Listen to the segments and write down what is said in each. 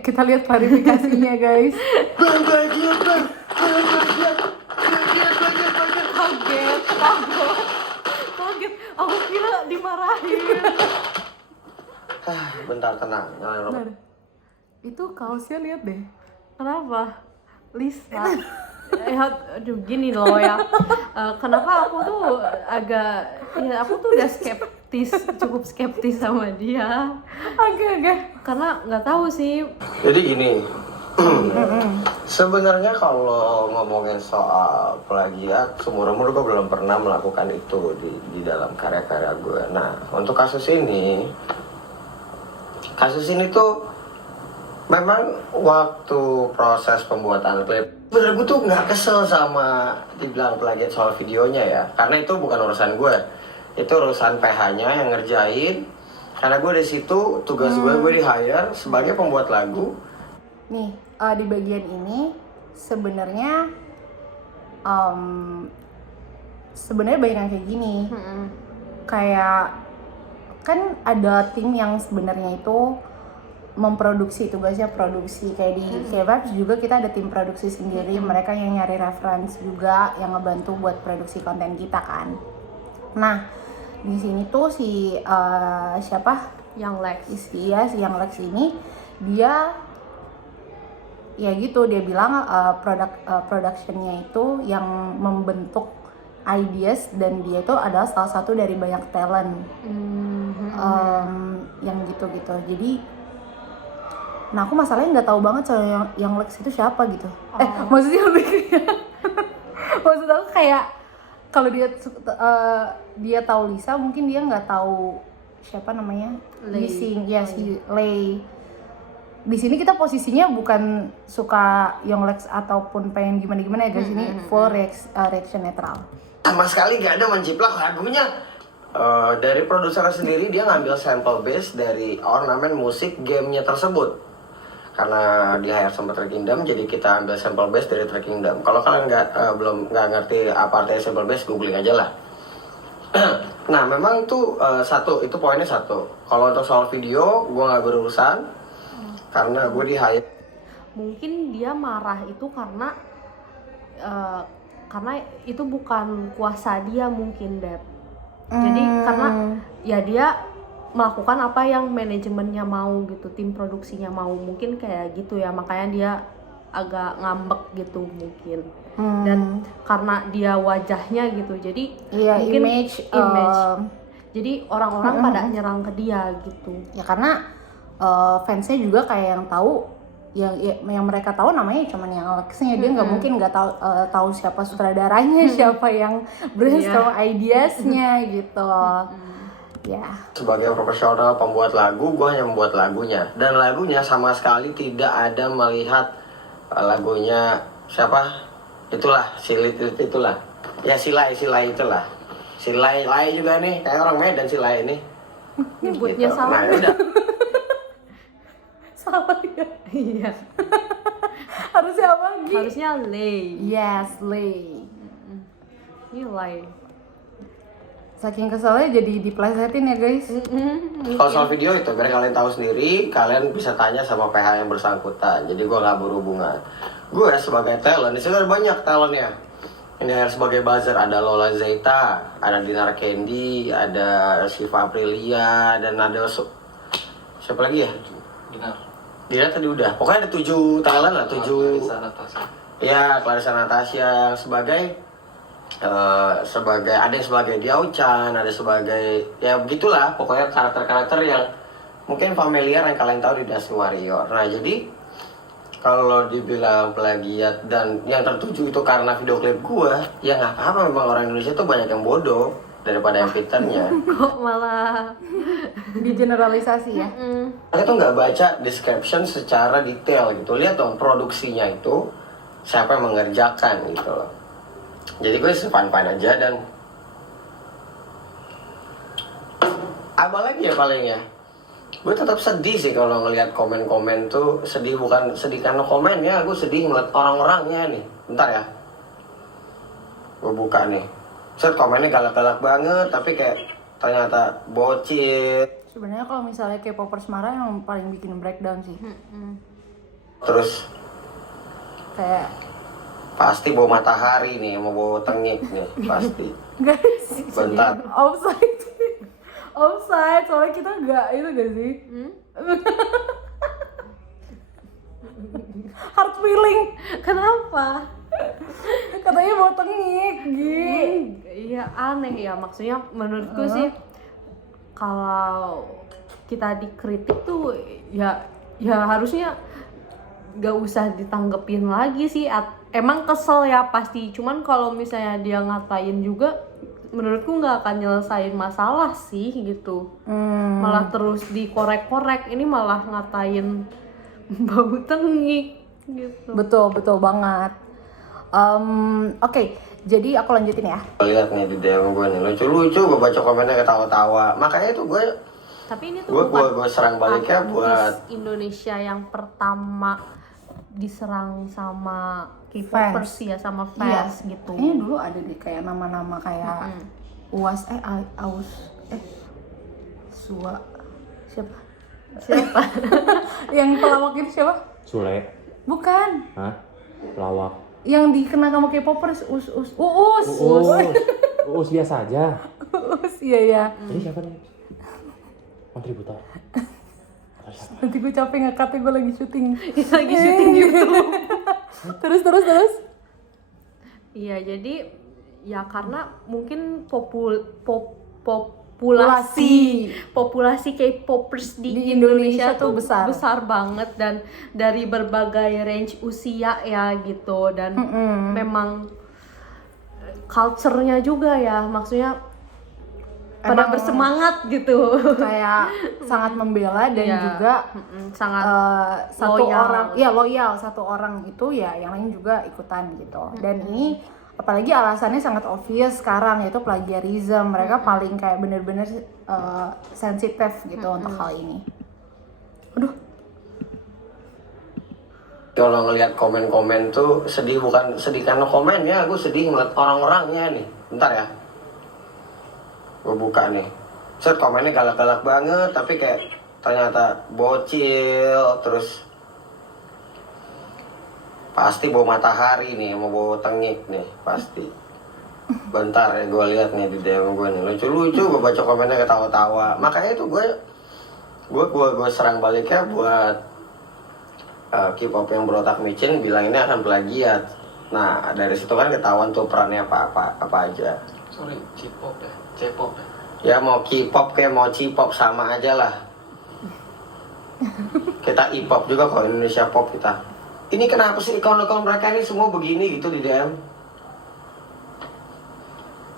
kita lihat klarifikasinya guys. Kaget. Aku kira dimarahin. Bentar, tenang. Benar. Itu kaosnya lihat deh. Kenapa? Lisa. Aduh gini loh ya. Kenapa aku tuh aku tuh udah cukup skeptis sama dia. Agak. Karena nggak tahu sih. Jadi gini, sebenarnya kalau ngomongin soal plagiat, seumur-umur gue belum pernah melakukan itu di dalam karya-karya gue. Nah, untuk kasus ini tuh memang waktu proses pembuatan klip, bener gue tuh nggak kesel sama dibilang plagiat soal videonya ya, karena itu bukan urusan gue, itu urusan PH-nya yang ngerjain. Karena gue di situ tugas gue di hire sebagai pembuat lagu. Nih, di bagian ini sebenarnya banyak yang kayak gini. Kayak kan ada tim yang sebenarnya itu memproduksi, tugasnya produksi. Kayak di K-Vibes juga kita ada tim produksi sendiri, mereka yang nyari reference juga, yang ngebantu buat produksi konten kita kan. Nah, di sini tuh si Yang Lex. si Yang Lex ini dia ya gitu, dia bilang productionnya itu yang membentuk ideas dan dia itu adalah salah satu dari banyak talent yang gitu-gitu. Jadi nah aku masalahnya nggak tahu banget soal yang Lex itu siapa gitu. Maksudnya lebih maksud aku kayak kalau dia tahu Lisa, mungkin dia nggak tahu siapa namanya Lay. si Lay. Di sini kita posisinya bukan suka Yonglex ataupun pengen gimana ya guys, ini full reaction netral. Sama sekali gak ada menciplak lagunya. Dari produser sendiri dia ngambil sample base dari ornamen musik gamenya tersebut. Karena di hire sama Track Kingdom, jadi kita ambil sample base dari Track Kingdom. Kalau kalian belum ngerti apa artinya sample base, googling aja lah. Nah memang tuh itu poinnya satu. Kalau untuk soal video, gue nggak berurusan karena gue di hire. Mungkin dia marah itu karena itu bukan kuasa dia mungkin, Dep. Jadi karena ya dia melakukan apa yang manajemennya mau gitu, tim produksinya mau, mungkin kayak gitu ya, makanya dia agak ngambek gitu mungkin. Dan karena dia wajahnya gitu, jadi mungkin image. Jadi orang-orang pada nyerang ke dia gitu. Ya karena fansnya juga kayak yang tahu, yang mereka tahu namanya cuman yang Alexnya, dia nggak mungkin nggak tahu siapa sutradaranya, siapa yang brainstorm ideasnya gitu. Ya. Sebagai profesional pembuat lagu, gue hanya membuat lagunya, dan lagunya sama sekali tidak ada melihat lagunya siapa, itulah itulah ya Silai itulah Silai juga nih, kayak orang Medan Silai ini. Nyebutnya gitu. salah. Nah, udah. Salah ya. Iya. Harusnya apa lagi? Harusnya Lay. Yes, Lay. Ini Lay. Saking keselnya jadi diplesetin ya guys. Kalau soal video itu, biar kalian tahu sendiri, kalian bisa tanya sama PH yang bersangkutan. Jadi gue nggak berhubungan. Gue sebagai talent, di sini ada banyak talentnya. Ini harus sebagai buzzer, ada Lola Zeta, ada Dinar Candy, ada Siva Aprilia, dan ada siapa lagi ya? Dinar tadi udah. Pokoknya ada 7 talent lah, 7. Clarissa Natasha. Ya, Clarissa Natasha sebagai ada yang sebagai Diao-chan, ada sebagai ya begitulah, pokoknya karakter-karakter yang mungkin familiar yang kalian tahu di Dynasty Warrior. Nah jadi kalau dibilang plagiat dan yang tertuju itu karena video klip gua, ya nggak apa-apa, memang orang Indonesia tuh banyak yang bodoh daripada yang pinternya. Kok malah Digeneralisasi ya. Saya tuh nggak baca description secara detail gitu. Lihat dong produksinya itu siapa yang mengerjakan gitu loh. Jadi gue fun-fun aja, dan apa lagi ya paling ya, gue tetap sedih sih kalau ngelihat komen-komen tuh. Sedih bukan sedih karena komennya, gue sedih ngeliat orang-orangnya nih. Bentar ya, gue buka nih, set komennya galak-galak banget, tapi kayak ternyata bocil. Sebenarnya kalau misalnya K-popers marah, yang paling bikin breakdown sih. Terus Kayak pasti bawa matahari nih, mau bawa tengik nih, pasti. guys, Bentar. offside. Offside, soalnya kita nggak itu gak sih? Heart feeling, Kenapa? katanya mau tengik, Iya aneh ya, maksudnya menurutku sih kalau kita dikritik tuh ya harusnya gak usah ditanggepin lagi sih. Emang kesel ya pasti, cuman kalau misalnya dia ngatain juga menurutku nggak akan nyelesain masalah sih gitu. Malah terus dikorek-korek, ini malah ngatain bau tengik gitu. Betul banget. Oke, jadi aku lanjutin ya. Lihat nih di DM gue nih, lucu-lucu, gue baca komennya ketawa-tawa. Makanya itu gue Tapi ini tuh gue serang baliknya artis buat Indonesia yang pertama diserang sama K-popers ya, sama fans gitu. Kayaknya dulu ada deh kayak nama-nama kayak Uas, Aus, Sua, siapa? Yang pelawak itu siapa? Sule. Bukan. Hah? Pelawak. Yang dikenal sama K-popers, Uus. Uus biasa aja. Uus, iya. Ini siapa nih? Kontributor. Nanti gue capek ngekatnya, gue lagi syuting. Lagi syuting YouTube. Terus. Iya, jadi ya karena mungkin populasi K-popers di Indonesia tuh besar banget, dan dari berbagai range usia ya gitu, dan memang culture-nya juga ya, maksudnya pada bersemangat gitu, kayak sangat membela dan juga sangat satu loyal. orang loyal, satu orang itu ya yang lain juga ikutan gitu. Dan ini apalagi alasannya sangat obvious sekarang, yaitu plagiarism. Mereka paling kayak bener-bener sensitif gitu untuk hal ini. Aduh, kalau ngelihat komen-komen tuh sedih, bukan sedih karena komennya, gue sedih ngeliat orang-orangnya nih. Bentar ya, gue buka nih, set komennya galak-galak banget, tapi kayak ternyata bocil, terus pasti bawa matahari nih, mau bawa tengik nih, pasti. Bentar ya, gue lihat nih di DM gue nih, lucu-lucu, gue baca komennya ketawa-tawa. Makanya itu gue serang baliknya buat K-pop yang berotak micin bilang ini akan plagiat. Nah dari situ kan ketahuan tuh perannya apa aja. Sorry, K-pop ya, C-pop ya. Ya mau K-pop kayak mau C-pop sama aja lah. Kita E-pop juga kok, Indonesia pop kita. Ini kenapa sih akun-akun mereka ini semua begini gitu di DM?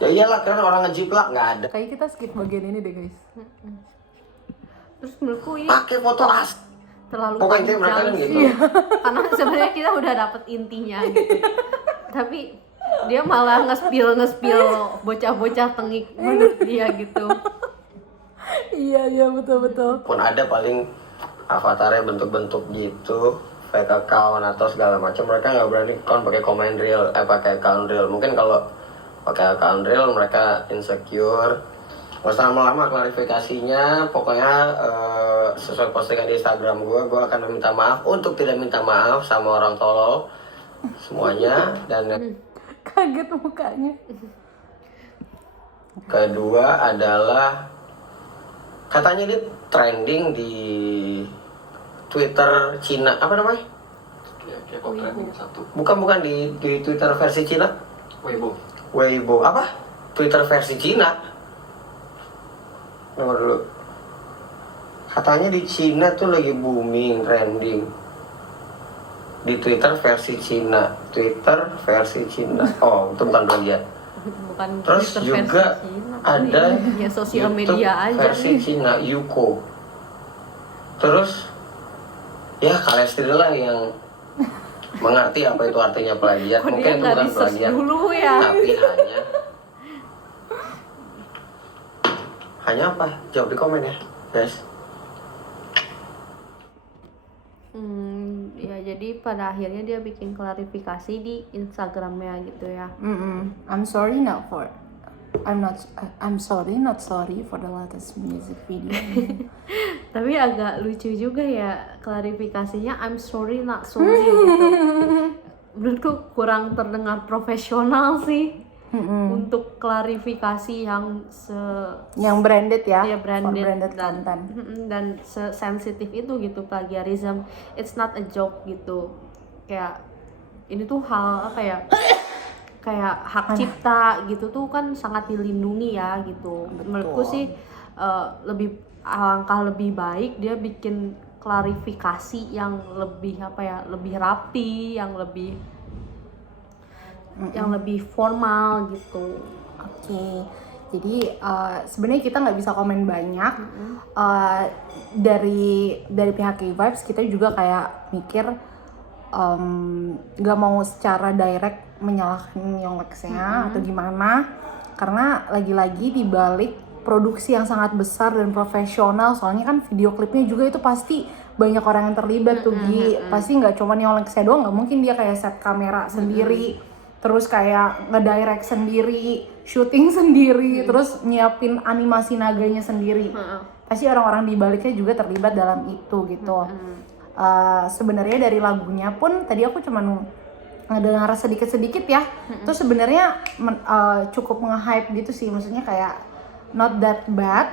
Ya iyalah, karena orang ngejiplak nggak ada. kayak kita skip bagian ini deh guys. Terus menurutku ini Pakai foto terlalu pokoknya intinya mereka panjang kan gitu. sih. Karena sebenarnya kita udah dapet intinya gitu, tapi dia malah nge-spill bocah-bocah tengik menurut dia gitu. Iya betul. Pun ada paling avatarnya bentuk-bentuk gitu, fake account atau segala macam, mereka nggak berani pakai comment real, pakai account real. Mungkin kalau pakai account real mereka insecure. Nggak usah lama-lama klarifikasinya, pokoknya sesuai postingan di Instagram gue akan meminta maaf untuk tidak minta maaf sama orang tolol semuanya. Dan Kaget mukanya. kedua adalah katanya dia trending di Twitter Cina, apa namanya? K-pop trending 1. Bukan di Twitter versi Cina. Weibo apa? Twitter versi Cina. Nomor dulu. Katanya di Cina tuh lagi booming, trending. Di Twitter versi Cina. Oh, itu bukan plagiat. Bukan Terus Twitter juga versi Cina, ada ya sosial YouTube media aja versi nih. Cina, Yuko. Terus ya kalian sendiri lah yang mengerti apa itu artinya plagiat. Kok Mungkin dia itu nggak bukan research plagiat, dulu ya? tapi hanya apa? Jawab di komen ya, guys. Ya jadi pada akhirnya dia bikin klarifikasi di Instagramnya gitu ya. I'm sorry not sorry for the latest music video. Tapi agak lucu juga ya klarifikasinya I'm sorry not sorry gitu. Menurutku kurang terdengar profesional sih untuk klarifikasi yang yang branded ya, ya for branded dan content. dan sensitif itu gitu plagiarism. It's not a joke gitu. Kayak ini tuh hal apa ya? Kayak hak cipta gitu tuh kan sangat dilindungi ya gitu. Menurutku sih alangkah lebih baik dia bikin klarifikasi yang lebih apa ya, lebih rapi, yang lebih formal gitu. Oke, jadi sebenarnya kita nggak bisa komen banyak. Dari pihak K-Vibes kita juga kayak mikir nggak mau secara direct menyalahkan Yonglex-nya atau gimana, karena lagi-lagi dibalik produksi yang sangat besar dan profesional, soalnya kan video klipnya juga itu pasti banyak orang yang terlibat tuh pasti nggak cuma Yonglex-nya doang, nggak mungkin dia kayak set kamera sendiri, terus kayak ngedirect sendiri, syuting sendiri, terus nyiapin animasi naganya sendiri. Pasti orang-orang di baliknya juga terlibat dalam itu gitu. Sebenarnya dari lagunya pun tadi aku cuman ngedengar sedikit-sedikit ya. Terus sebenarnya cukup nge-hype gitu sih, maksudnya kayak not that bad.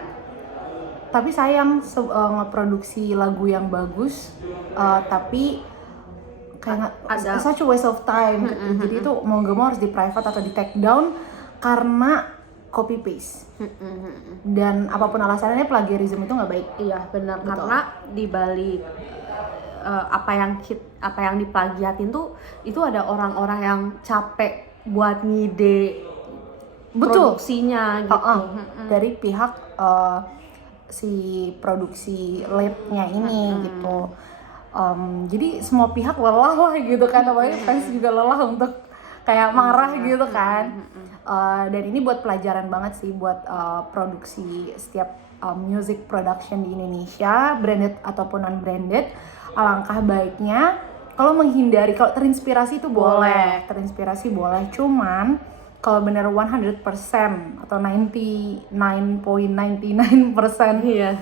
Tapi sayang ngeproduksi lagu yang bagus tapi kayak Ada such a waste of time. Jadi itu mau gak mau harus di private atau di take down karena copy paste. Dan apapun alasannya plagiarism itu nggak baik. Iya benar, Betul. karena dibalik apa yang diplagiatin tuh itu ada orang-orang yang capek buat ngide produksinya gitu. Dari pihak si produksi lead-nya ini gitu. Jadi semua pihak lelah lah gitu kan, apalagi fans juga lelah untuk kayak marah gitu kan. Dan ini buat pelajaran banget sih buat produksi setiap music production di Indonesia, branded ataupun non-branded. Alangkah baiknya kalau menghindari, kalau terinspirasi itu boleh, terinspirasi boleh, cuman kalau bener 100% atau 99.99% Iya.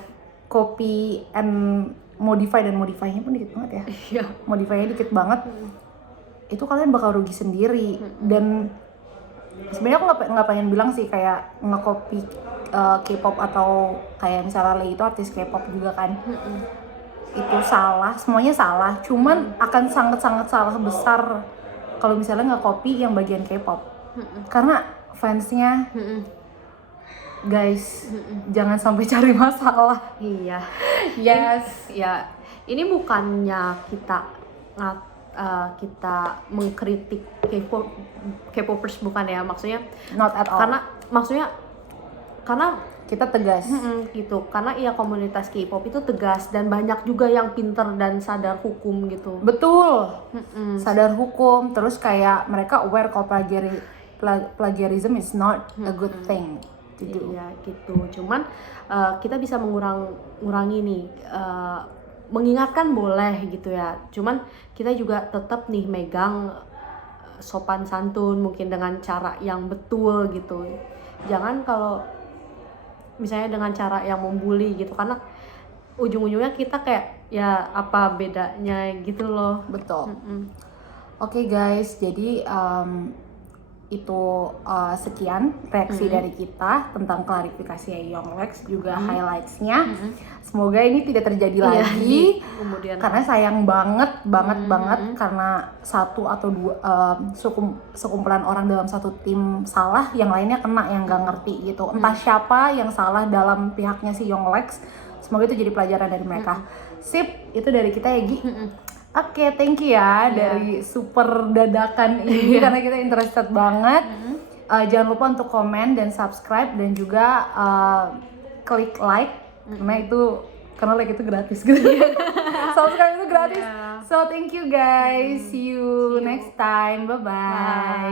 copy and modify, dan modify-nya pun dikit banget ya. Iya. Modify-nya dikit banget. Itu kalian bakal rugi sendiri. Dan sebenarnya aku nggak pengen bilang sih kayak nge-copy K-pop atau kayak misalnya Lay itu artis K-pop juga kan. Itu salah, semuanya salah. Cuman akan sangat-sangat salah besar kalau misalnya nge-copy yang bagian K-pop. Karena fansnya guys, jangan sampai cari masalah. Iya. Yes. Ya, ini bukannya kita mengkritik K-popers, bukan ya, maksudnya Not at all. karena kita tegas. gitu. Karena iya komunitas K-pop itu tegas dan banyak juga yang pinter dan sadar hukum gitu. Betul. Sadar hukum, terus kayak mereka aware kalau plagiarism is not a good thing to do. Iya gitu. Cuman kita bisa mengurangi nih, mengingatkan boleh gitu ya. Cuman kita juga tetap nih megang sopan santun, mungkin dengan cara yang betul gitu. Jangan kalau misalnya dengan cara yang membuli gitu, karena ujung-ujungnya kita kayak ya apa bedanya gitu loh. Betul. Oke guys, jadi itu sekian reaksi dari kita tentang klarifikasi Yonglex, juga highlights-nya. Semoga ini tidak terjadi lagi. Kemudian Karena sayang banget karena satu atau dua sekumpulan orang dalam satu tim salah, yang lainnya kena yang nggak ngerti gitu. Entah siapa yang salah dalam pihaknya si Yonglex. Semoga itu jadi pelajaran dari mereka. Sip, itu dari kita ya Gi. Oke, thank you ya dari super dadakan ini karena kita interested banget. Jangan lupa untuk komen dan subscribe dan juga klik like karena like itu gratis gitu. Subscribe itu gratis. So thank you guys. See you next time. Bye bye.